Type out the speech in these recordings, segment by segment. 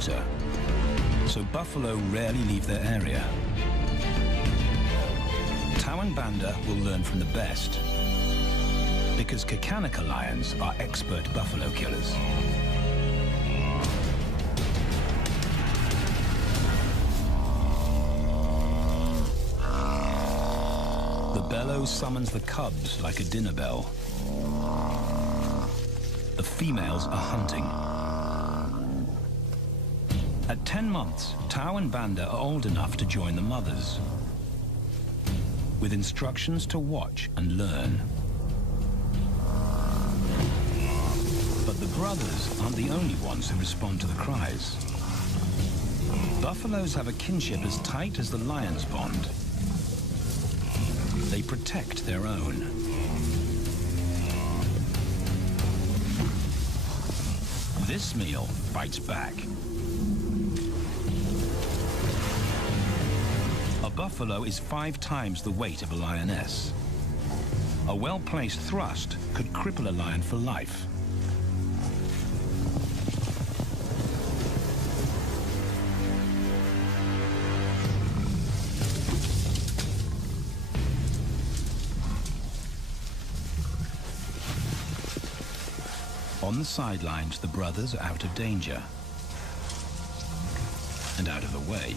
water, so buffalo rarely leave their area. Tao and Banda will learn from the best, because Kakanaka lions are expert buffalo killers. The bellow summons the cubs like a dinner bell. The females are hunting. At 10 months, Tao and Banda are old enough to join the mothers, with instructions to watch and learn. But the brothers aren't the only ones who respond to the cries. Buffaloes have a kinship as tight as the lion's bond. They protect their own. This meal bites back. A buffalo is 5 times the weight of a lioness. A well-placed thrust could cripple a lion for life. On the sidelines, the brothers are out of danger and out of the way.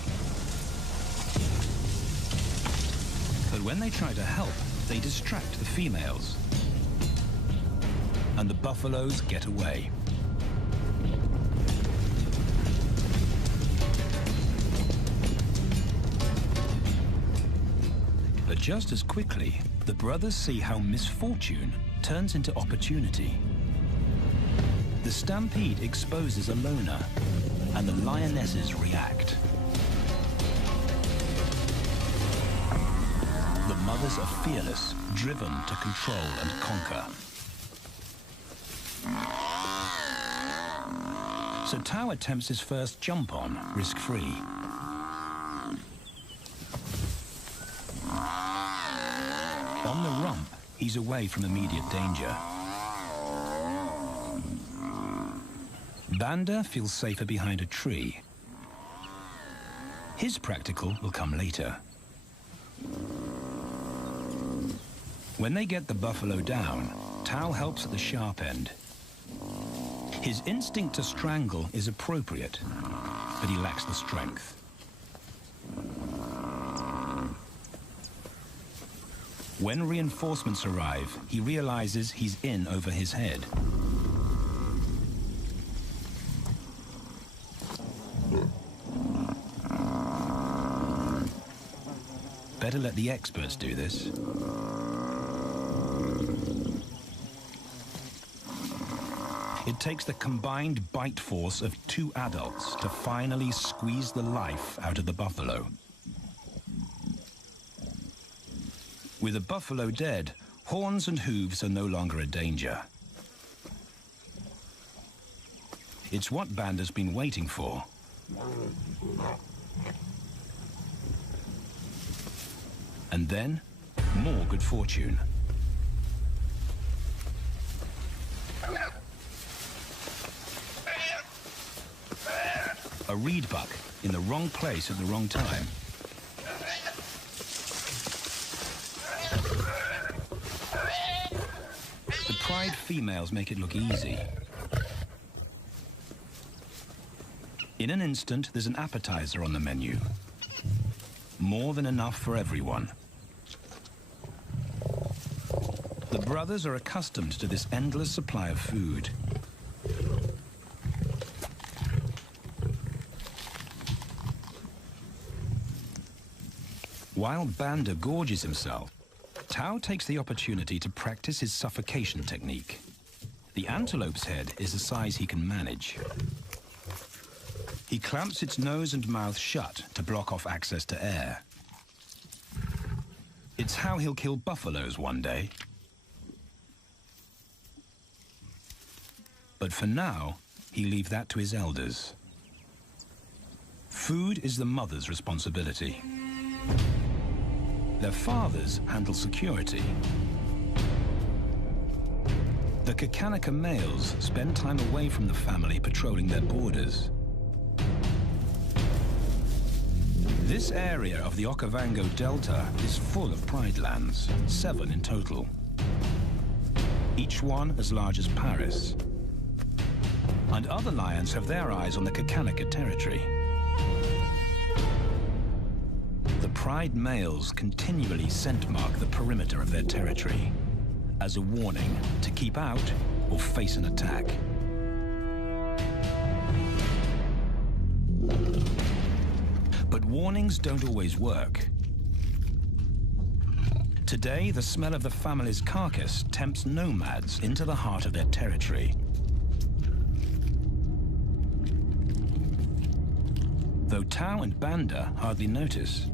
But when they try to help, they distract the females, and the buffaloes get away. But just as quickly, the brothers see how misfortune turns into opportunity. The stampede exposes a loner, and the lionesses react. The mothers are fearless, driven to control and conquer. So Tao attempts his first jump on, risk-free. On the rump, he's away from immediate danger. Banda feels safer behind a tree. His practical will come later. When they get the buffalo down, Tao helps at the sharp end. His instinct to strangle is appropriate, but he lacks the strength. When reinforcements arrive, he realizes he's in over his head. Better let the experts do this. It takes the combined bite force of 2 adults to finally squeeze the life out of the buffalo. With a buffalo dead, horns and hooves are no longer a danger. It's what Banda's been waiting for. And then, more good fortune. A reed buck in the wrong place at the wrong time. The pride females make it look easy. In an instant, there's an appetizer on the menu. More than enough for everyone. The brothers are accustomed to this endless supply of food. While Banda gorges himself, Tao takes the opportunity to practice his suffocation technique. The antelope's head is a size he can manage. He clamps its nose and mouth shut to block off access to air. It's how he'll kill buffaloes one day. But for now, he leaves that to his elders. Food is the mother's responsibility. Their fathers handle security. The Kakanaka males spend time away from the family patrolling their borders. This area of the Okavango Delta is full of pride lands, 7 in total. Each one as large as Paris. And other lions have their eyes on the Kakanika territory. The pride males continually scent mark the perimeter of their territory as a warning to keep out or face an attack. But warnings don't always work. Today, the smell of the family's carcass tempts nomads into the heart of their territory. Though Tao and Banda hardly notice.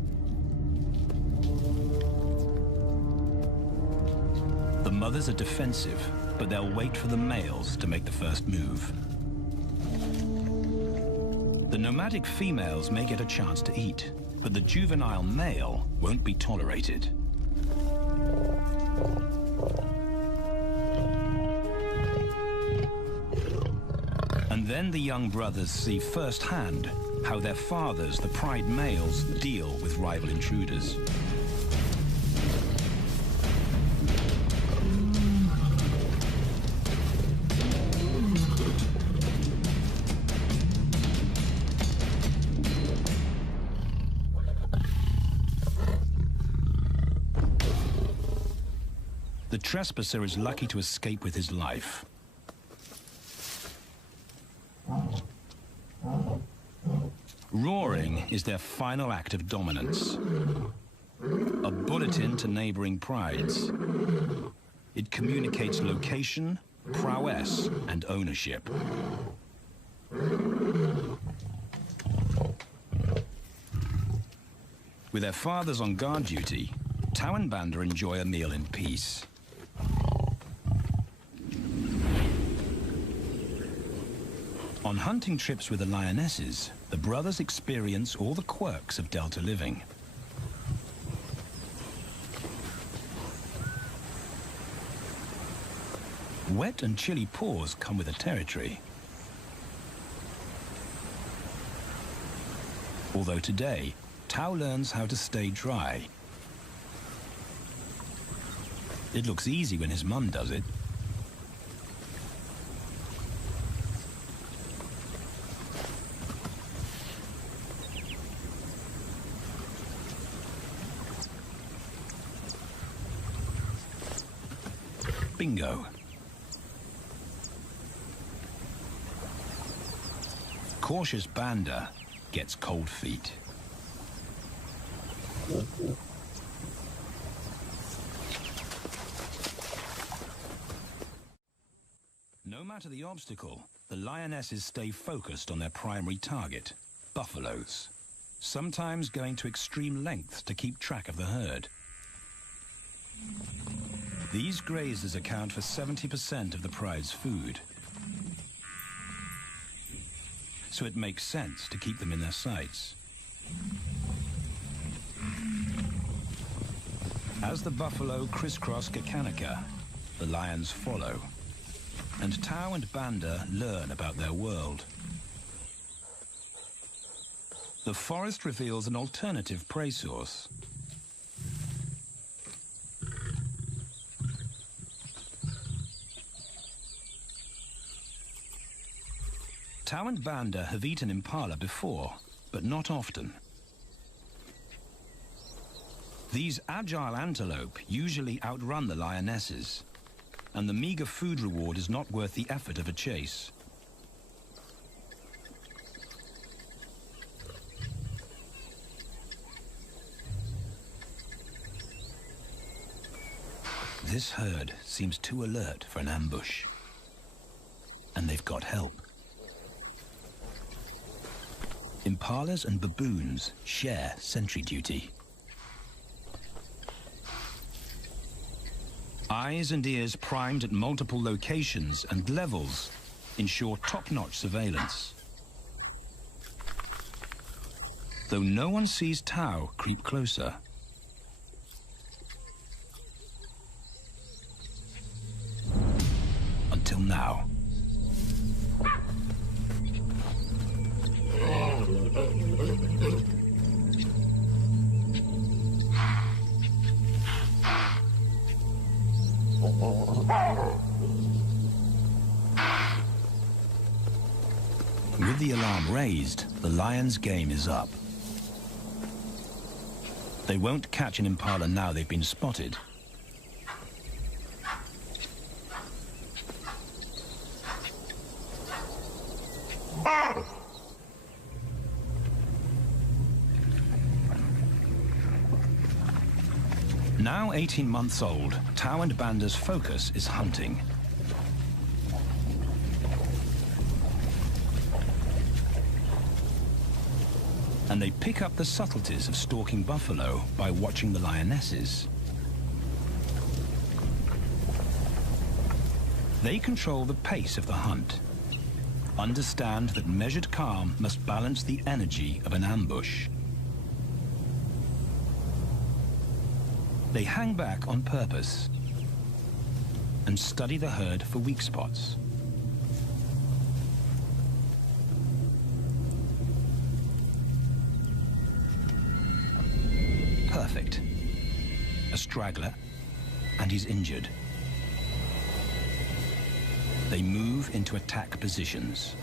The mothers are defensive, but they'll wait for the males to make the first move. The nomadic females may get a chance to eat, but the juvenile male won't be tolerated. And then the young brothers see firsthand how their fathers, the pride males, deal with rival intruders. The trespasser is lucky to escape with his life. Roaring is their final act of dominance. A bulletin to neighboring prides. It communicates location, prowess, and ownership. With their fathers on guard duty, Tao and Banda enjoy a meal in peace. On hunting trips with the lionesses, the brothers experience all the quirks of Delta living. Wet and chilly paws come with the territory. Although today, Tao learns how to stay dry. It looks easy when his mum does it. Bingo. Cautious Banda gets cold feet. No matter the obstacle, the lionesses stay focused on their primary target, buffaloes, sometimes going to extreme lengths to keep track of the herd. These grazers account for 70% of the pride's food. So it makes sense to keep them in their sights. As the buffalo crisscross Kakanika, the lions follow. And Tao and Banda learn about their world. The forest reveals an alternative prey source. Tao and Banda have eaten impala before, but not often. These agile antelope usually outrun the lionesses, and the meager food reward is not worth the effort of a chase. This herd seems too alert for an ambush, and they've got help. Impalas and baboons share sentry duty. Eyes and ears primed at multiple locations and levels ensure top-notch surveillance. Though no one sees Tao creep closer. Until now. With the alarm raised, the lion's game is up. They won't catch an impala now they've been spotted. Now 18 months old, Tao and Banda's focus is hunting. And they pick up the subtleties of stalking buffalo by watching the lionesses. They control the pace of the hunt, understand that measured calm must balance the energy of an ambush. They hang back on purpose and study the herd for weak spots. Perfect. A straggler, and he's injured. They move into attack positions.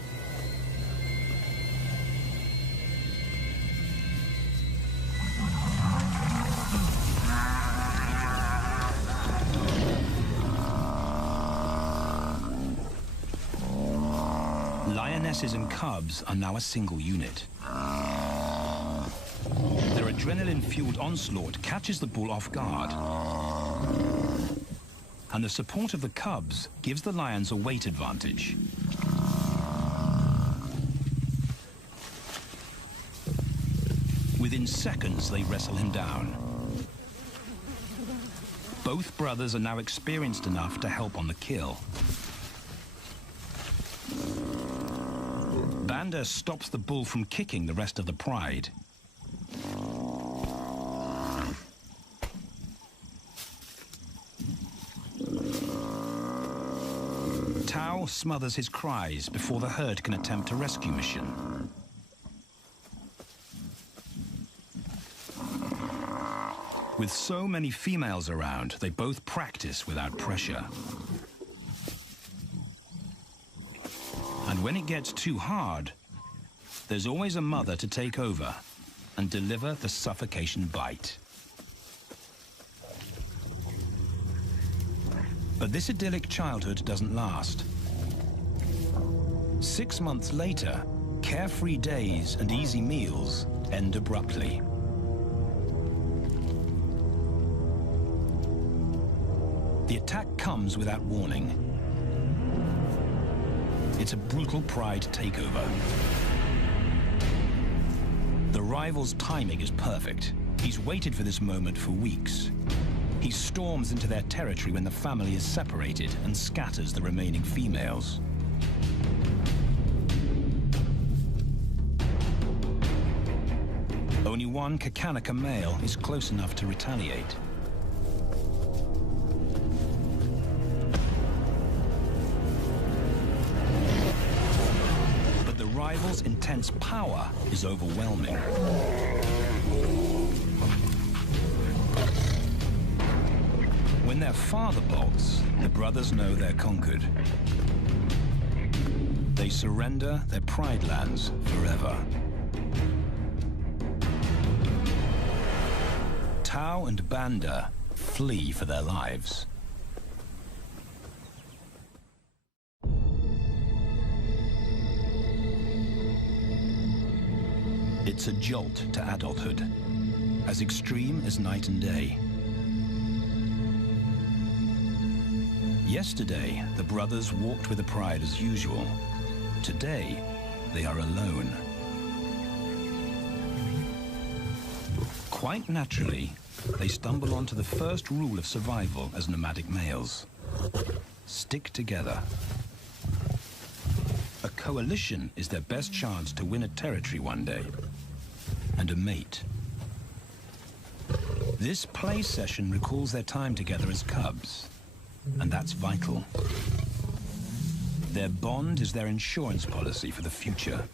Lionesses and cubs are now a single unit. Their adrenaline-fueled onslaught catches the bull off guard. And the support of the cubs gives the lions a weight advantage. Within seconds, they wrestle him down. Both brothers are now experienced enough to help on the kill. Banda stops the bull from kicking the rest of the pride. Tao smothers his cries before the herd can attempt a rescue mission. With so many females around, they both practice without pressure. And when it gets too hard, there's always a mother to take over and deliver the suffocation bite. But this idyllic childhood doesn't last. 6 months later, carefree days and easy meals end abruptly. The attack comes without warning. It's a brutal pride takeover. The rival's timing is perfect. He's waited for this moment for weeks. He storms into their territory when the family is separated and scatters the remaining females. Only one Kakanaka male is close enough to retaliate. But the rival's intense power is overwhelming. When their father bolts, the brothers know they're conquered. They surrender their pride lands forever. Tao and Banda flee for their lives. It's a jolt to adulthood, as extreme as night and day. Yesterday, the brothers walked with the pride as usual. Today, they are alone. Quite naturally, they stumble onto the first rule of survival as nomadic males. Stick together. A coalition is their best chance to win a territory one day, and a mate. This play session recalls their time together as cubs, and that's vital. Their bond is their insurance policy for the future.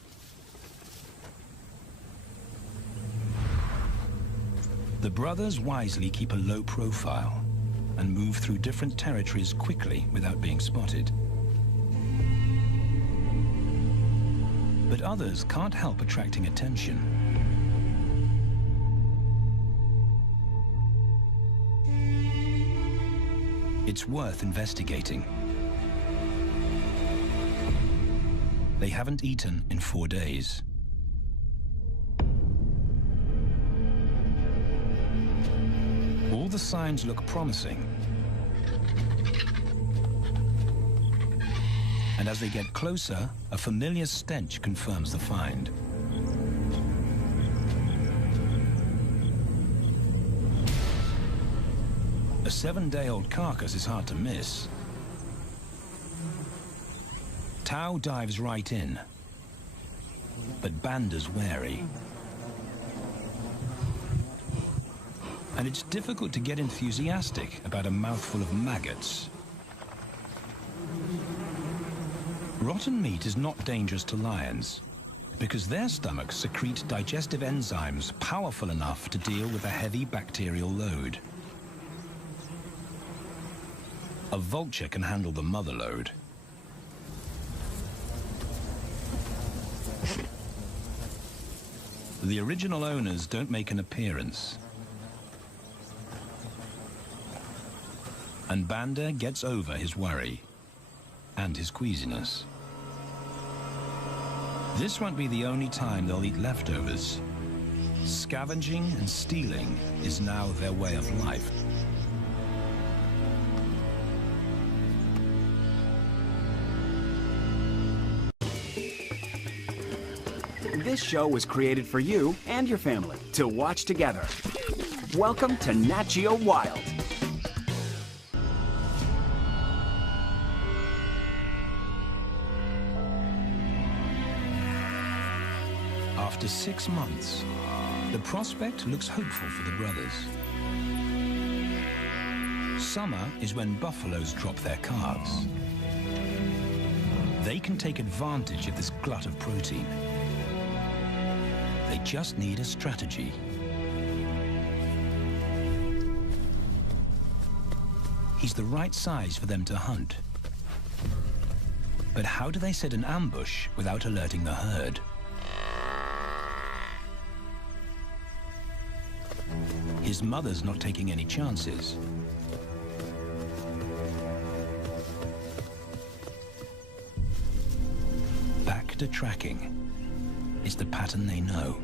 The brothers wisely keep a low profile and move through different territories quickly without being spotted. But others can't help attracting attention. It's worth investigating. They haven't eaten in 4 days. All the signs look promising. And as they get closer, a familiar stench confirms the find. A 7-day-old carcass is hard to miss. Tao dives right in, but Banda's wary. And it's difficult to get enthusiastic about a mouthful of maggots. Rotten meat is not dangerous to lions, because their stomachs secrete digestive enzymes powerful enough to deal with a heavy bacterial load. A vulture can handle the mother load. The original owners don't make an appearance. And Banda gets over his worry and his queasiness. This won't be the only time they'll eat leftovers. Scavenging and stealing is now their way of life. This show was created for you and your family to watch together. Welcome to Nat Geo Wild. After 6 months, the prospect looks hopeful for the brothers. Summer is when buffaloes drop their calves. They can take advantage of this glut of protein. They just need a strategy. He's the right size for them to hunt. But how do they set an ambush without alerting the herd? His mother's not taking any chances. Back to tracking is the pattern they know.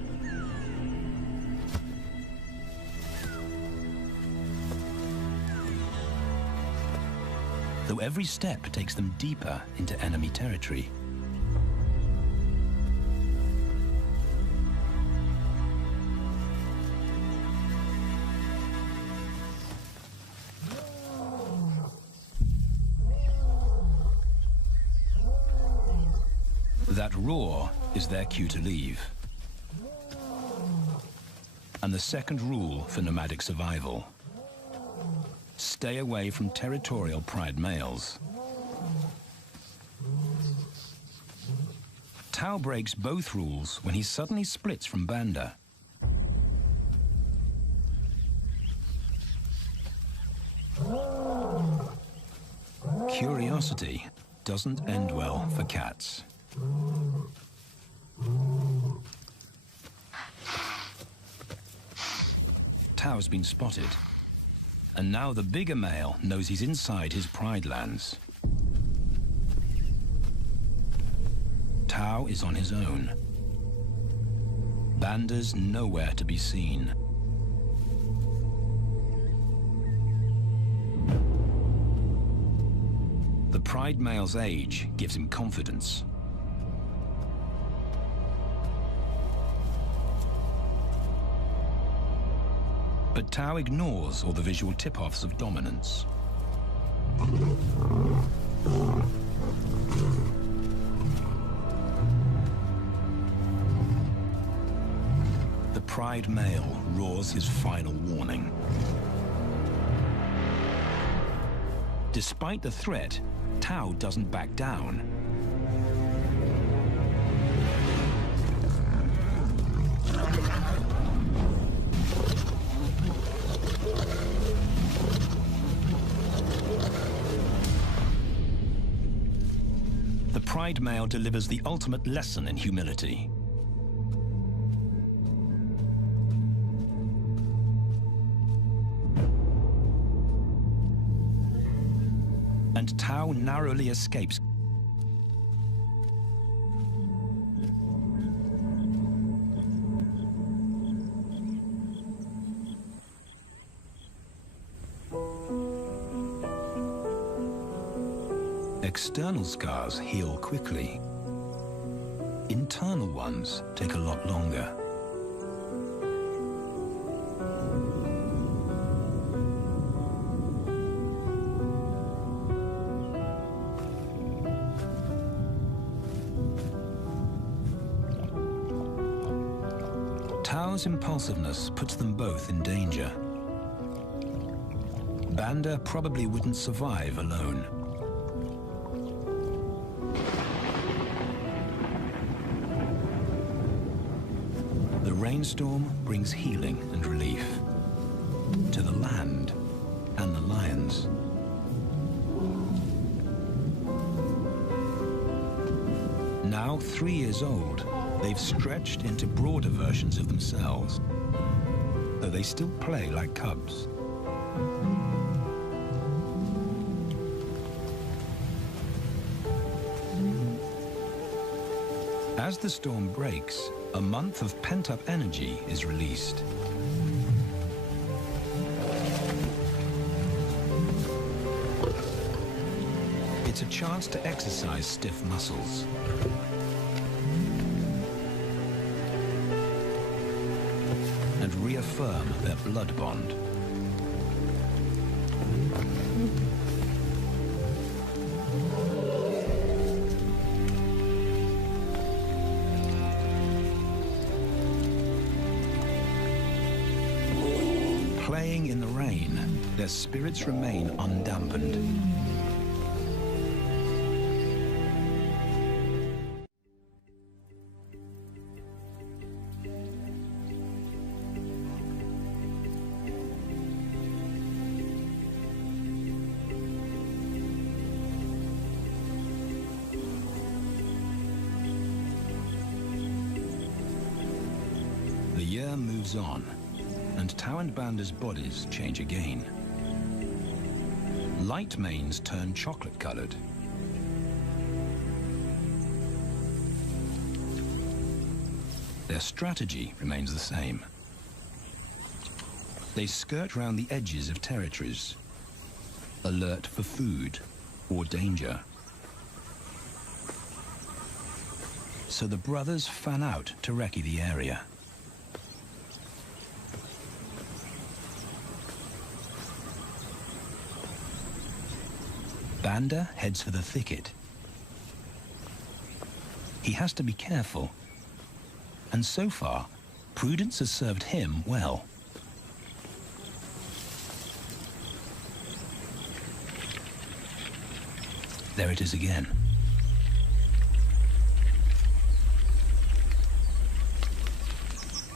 Though every step takes them deeper into enemy territory. That roar is their cue to leave. And the second rule for nomadic survival: stay away from territorial pride males. Tao breaks both rules when he suddenly splits from Banda. Curiosity doesn't end well for cats. Tao's been spotted, and now the bigger male knows he's inside his pride lands. Tao is on his own. Banda's nowhere to be seen. The pride male's age gives him confidence. But Tao ignores all the visual tip-offs of dominance. The pride male roars his final warning. Despite the threat, Tao doesn't back down. The pied male delivers the ultimate lesson in humility. And Tao narrowly escapes. External scars heal quickly. Internal ones take a lot longer. Tao's impulsiveness puts them both in danger. Banda probably wouldn't survive alone. The rainstorm brings healing and relief to the land and the lions. Now 3 years old, they've stretched into broader versions of themselves, though they still play like cubs. As the storm breaks, a month of pent-up energy is released. It's a chance to exercise stiff muscles. And reaffirm their blood bond. Playing in the rain, their spirits remain undampened. The year moves on, and Tao and Banda's bodies change again. Light manes turn chocolate-colored. Their strategy remains the same. They skirt round the edges of territories, alert for food or danger. So the brothers fan out to recce the area. Banda heads for the thicket. He has to be careful, and so far, prudence has served him well. There it is again.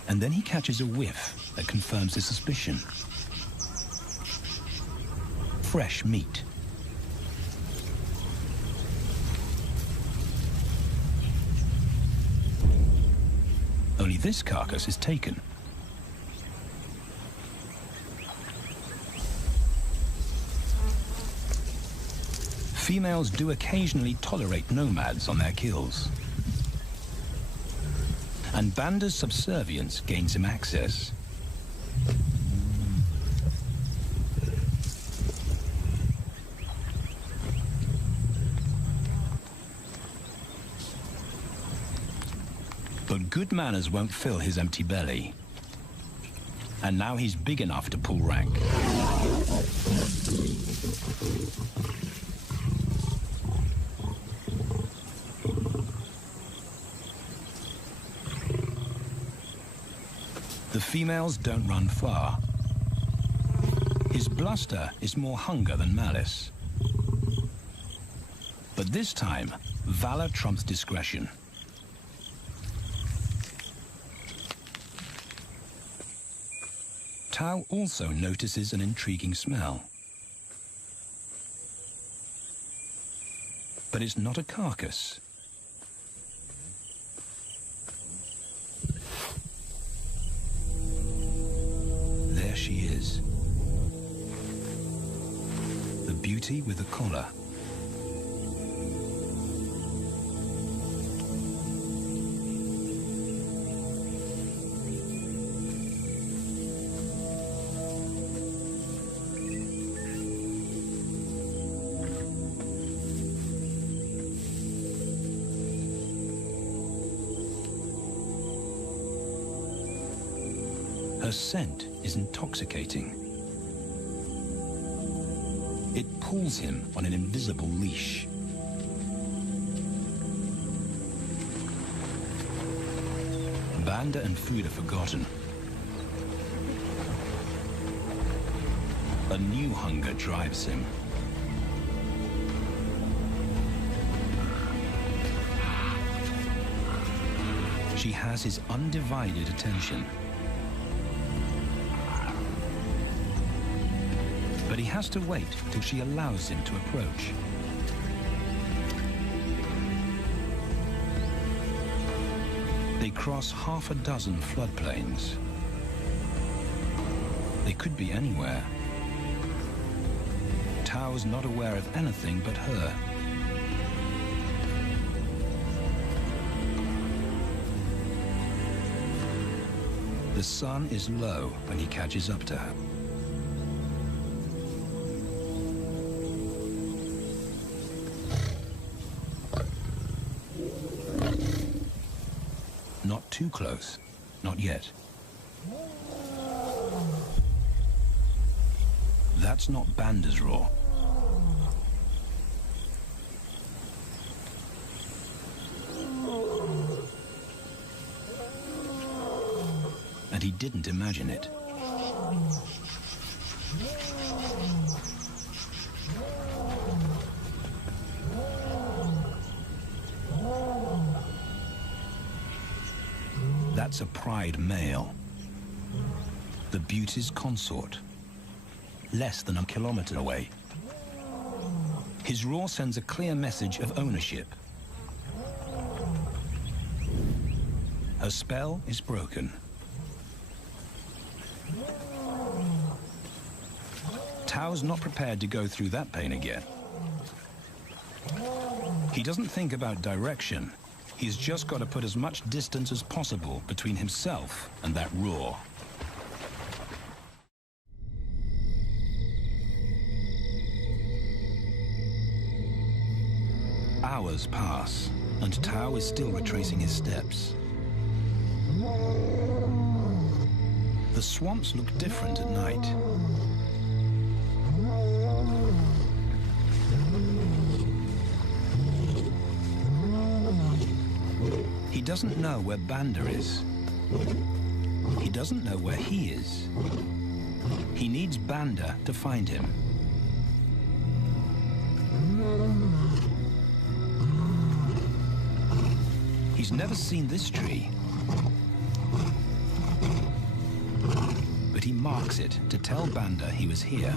And then he catches a whiff that confirms his suspicion. Fresh meat. Only this carcass is taken. Females do occasionally tolerate nomads on their kills. And Banda's subservience gains him access. But good manners won't fill his empty belly. And now he's big enough to pull rank. The females don't run far. His bluster is more hunger than malice. But this time, valor trumps discretion. Tao also notices an intriguing smell. But it's not a carcass, emerges. The beauty with the collar. Her scent is intoxicating. It pulls him on an invisible leash. Banda and food are forgotten. A new hunger drives him. She has his undivided attention. But he has to wait till she allows him to approach. They cross half a dozen floodplains. They could be anywhere. Tao's not aware of anything but her. The sun is low when he catches up to her. Not too close, not yet. That's not Banda's roar. And he didn't imagine it. That's a pride male. The beauty's consort. Less than a kilometer away. His roar sends a clear message of ownership. Her spell is broken. Tao's not prepared to go through that pain again. He doesn't think about direction. He's just got to put as much distance as possible between himself and that roar. Hours pass, and Tao is still retracing his steps. The swamps look different at night. He doesn't know where Banda is. He doesn't know where he is. He needs Banda to find him. He's never seen this tree. But he marks it to tell Banda he was here.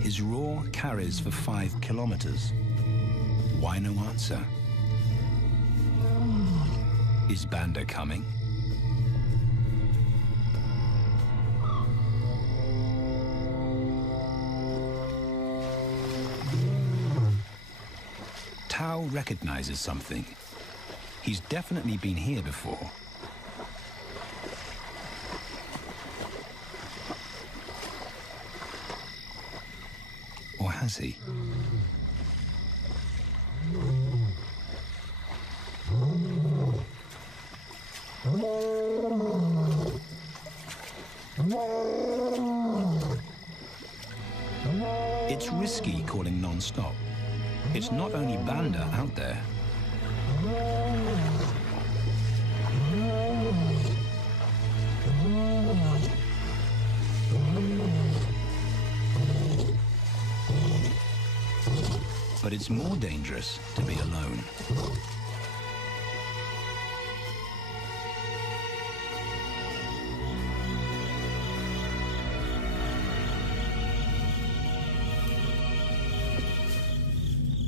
His roar carries for 5 kilometers. Why no answer? Is Banda coming? Tao recognizes something. He's definitely been here before. Or has he? It's risky calling non-stop. It's not only Banda out there. But it's more dangerous to be alone.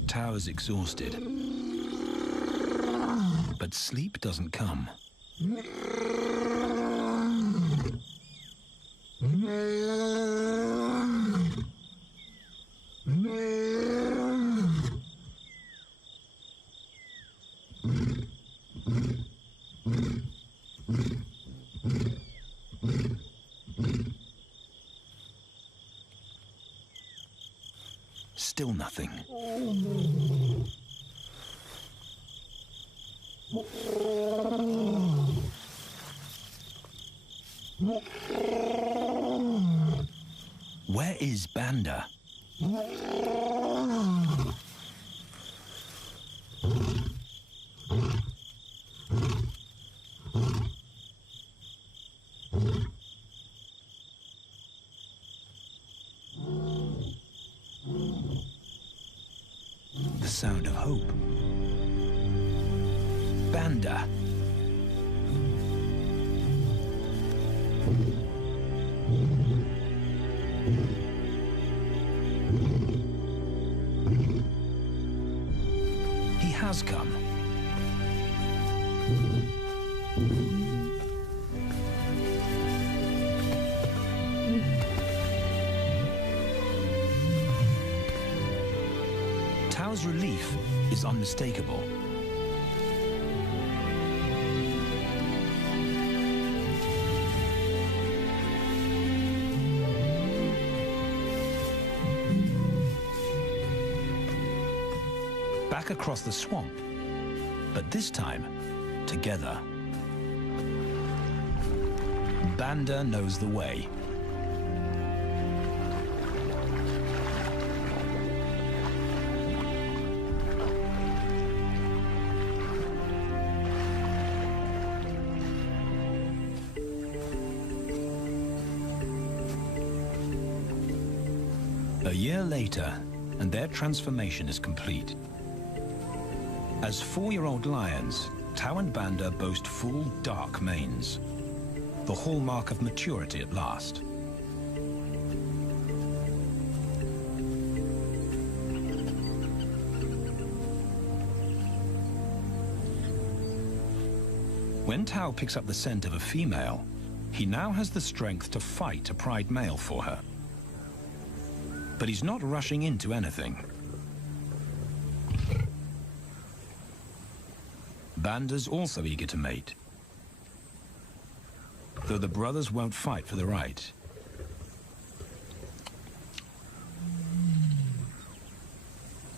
Tao is exhausted, but sleep doesn't come. Still nothing. Where is Banda? The sound of hope. Banda. He has come. Tao's relief is unmistakable. Back across the swamp, but this time, together. Banda knows the way. A year later, and their transformation is complete. As 4-year-old lions, Tao and Banda boast full, dark manes, the hallmark of maturity at last. When Tao picks up the scent of a female, he now has the strength to fight a pride male for her. But he's not rushing into anything. Banda's also eager to mate, though the brothers won't fight for the right.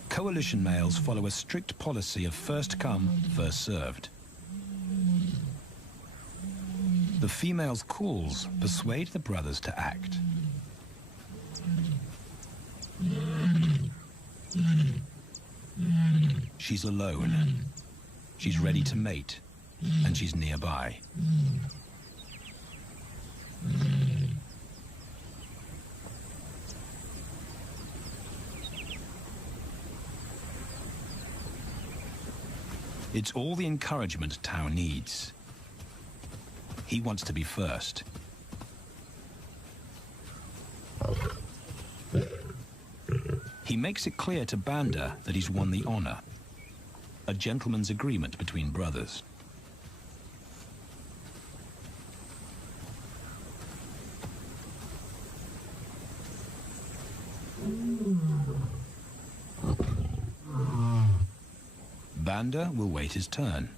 Coalition males follow a strict policy of first come, first served. The female's calls persuade the brothers to act. She's alone. She's ready to mate, and she's nearby. It's all the encouragement Tao needs. He wants to be first. He makes it clear to Banda that he's won the honor. A gentleman's agreement between brothers. Banda will wait his turn.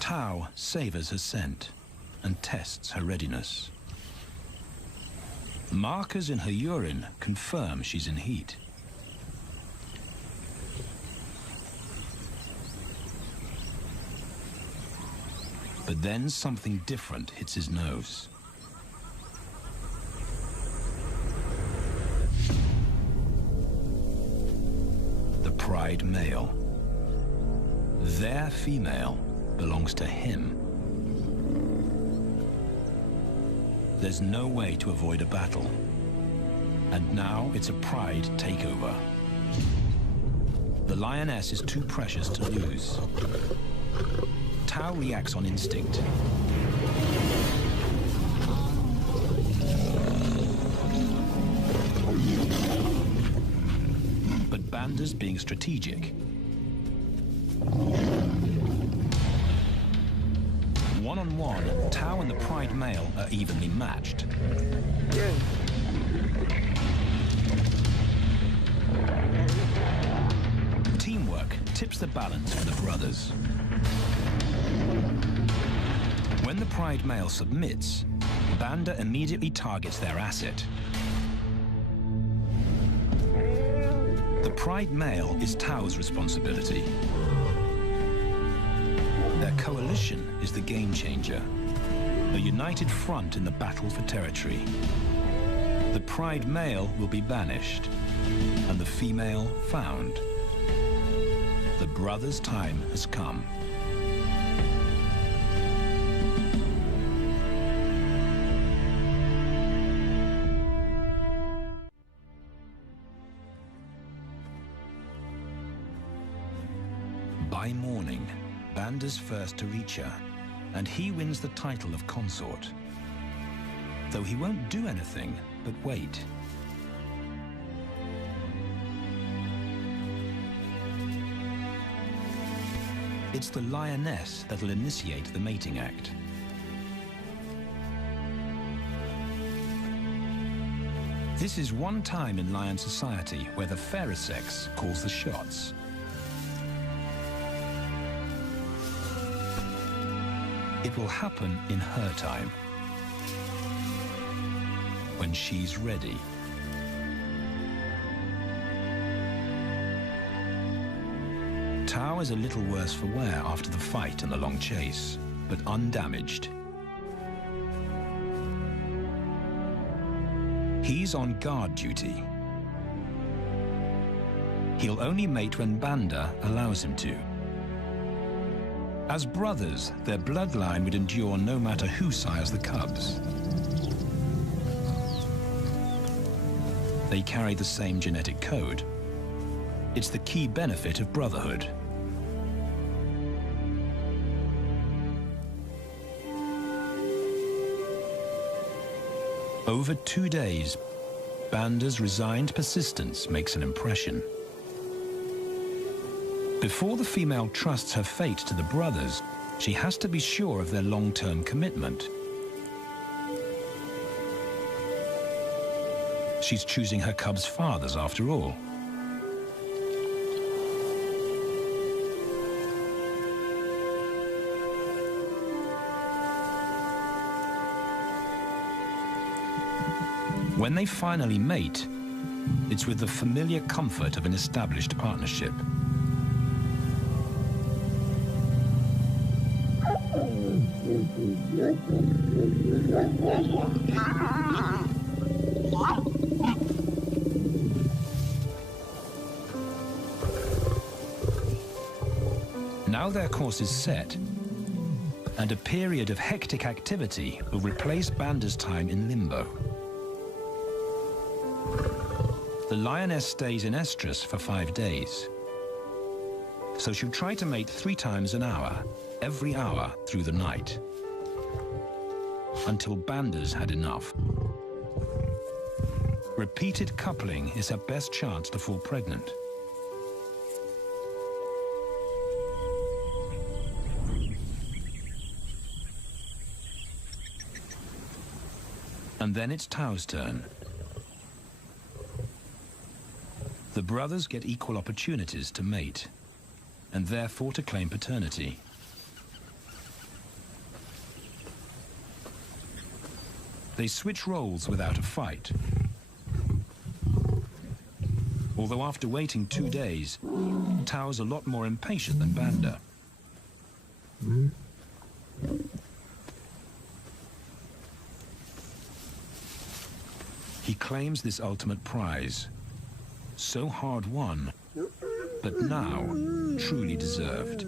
Tao savors her scent and tests her readiness. Markers in her urine confirm she's in heat. But then something different hits his nose. The pride male. Their female belongs to him. There's no way to avoid a battle. And now it's a pride takeover. The lioness is too precious to lose. Tao reacts on instinct. Banda's being strategic. One-on-one, Tao and the Pride male are evenly matched. Teamwork tips the balance for the brothers. When the Pride male submits, Banda immediately targets their asset. The Pride male is Tao's responsibility. Their coalition is the game changer, a united front in the battle for territory. The Pride male will be banished, and the female found. The brothers' time has come. By morning, Banda's first to reach her, and he wins the title of consort. Though he won't do anything but wait. It's the lioness that'll initiate the mating act. This is one time in lion society where the fairer sex calls the shots. It will happen in her time, when she's ready. Tao is a little worse for wear after the fight and the long chase, but undamaged. He's on guard duty. He'll only mate when Banda allows him to. As brothers, their bloodline would endure no matter who sires the cubs. They carry the same genetic code. It's the key benefit of brotherhood. Over 2 days, Banda's resigned persistence makes an impression. Before the female trusts her fate to the brothers, she has to be sure of their long-term commitment. She's choosing her cubs' fathers after all. When they finally mate, it's with the familiar comfort of an established partnership. Now their course is set, and a period of hectic activity will replace Banda's time in limbo. The lioness stays in estrus for 5 days, so she'll try to mate 3 times an hour, every hour through the night, until Banda's had enough. Repeated coupling is her best chance to fall pregnant. And then it's Tao's turn. The brothers get equal opportunities to mate, and therefore to claim paternity. They switch roles without a fight. Although after waiting 2 days, Tao's a lot more impatient than Banda. He claims this ultimate prize, so hard won, but now truly deserved.